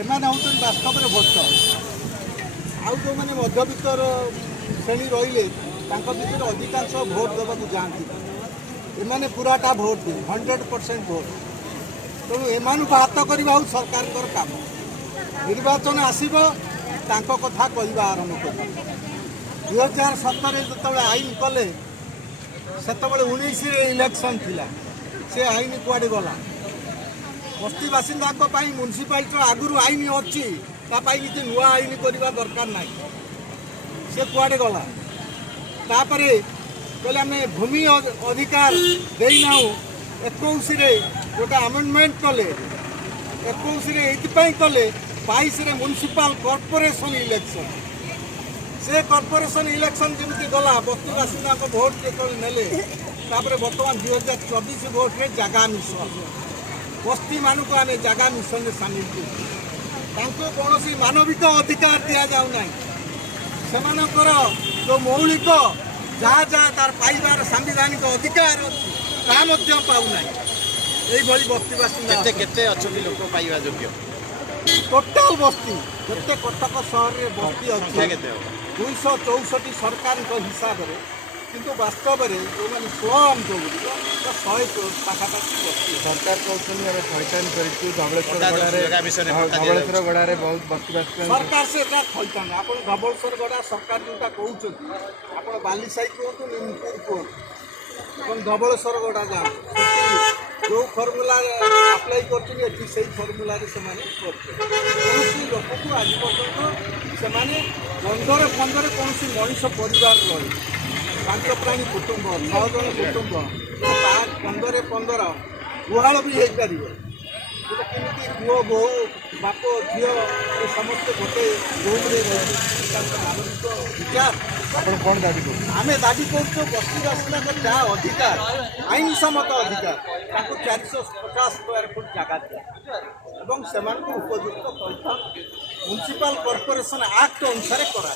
एमाने होउछन वास्तव में भोटर आउ जो मैंने मध्यवित्त श्रेणी रहिले भितर अधिकांश भोट देवाक जाती एमाने पूराटा भोट दे 100% भोट तेणु एमानु हाथ करवा सरकार काम निर्वाचन आसब कथा कहवा आरंभ कर 2017 जो आईन कले से 19 इलेक्शन थिला से आईन कुआडे गला बस्ती बासिंदा म्युनिसिपालिटी आगुरी आईन अच्छी किसी नुआ आईन करवा दरकार ना से कुआडे गला तापर कहले आम भूमि अधिकार देना 21 गोटे आमेंडमेंट कले 21 ये कले 22 म्युनिसिपल कॉर्पोरेशन इलेक्शन से कॉर्पोरेशन इलेक्शन जमी गला बस्ती बासिंदा भोट जो नेले बर्तमान 2024 भोट रे जगह मिशन बस्ती मानक आम जगह मिशन में सामिल कौन मानविक अधिकार दि जाऊना सेमानकर जो मौलिक जहाँ जहाँ तार पाइबार सांविधानिक अधिकार अच्छी पाऊना यही बस्ती बासिंदा केते अच्छा लोक पाइबा योग्य टोटाल बस्ती जिते कटक सहर में बस्ती अच्छी 264 सरकार हिसाब से किंतु वास्तव में जो मैंने स्लम जो 100 पाखापाखि बस्ती सरकार कहते थैथान धवलेश्वर गड़े बहुत बस्ती सरकार से थैथान आप धवलेश्वर गड़ा सरकार जोटा कहते आप बालीसाई कहतु निमपुर कहतु धवलेश्वर गड़ा जाए जो फर्मुला आप्लाय कर फर्मुला कौन लोक को आज पर्यटन से 15 कौन मनीष परिवार रही 5 प्राणी कुटुंब 6 जन कुटुंब 15 गुहाल भी हो पार कमी पुओ बो बाप झी समस्त गोटे रूम मानविक विचार कौन दाबी कर आम दाबी कर बस्ती बासिंदा जहाँ अधिकार आईन सम्मत अधिकार 450 स्क्वायर फुट जगह दिया से उपयुक्त तथ्य म्युनिसिपल कॉर्पोरेशन एक्ट अनुसार करा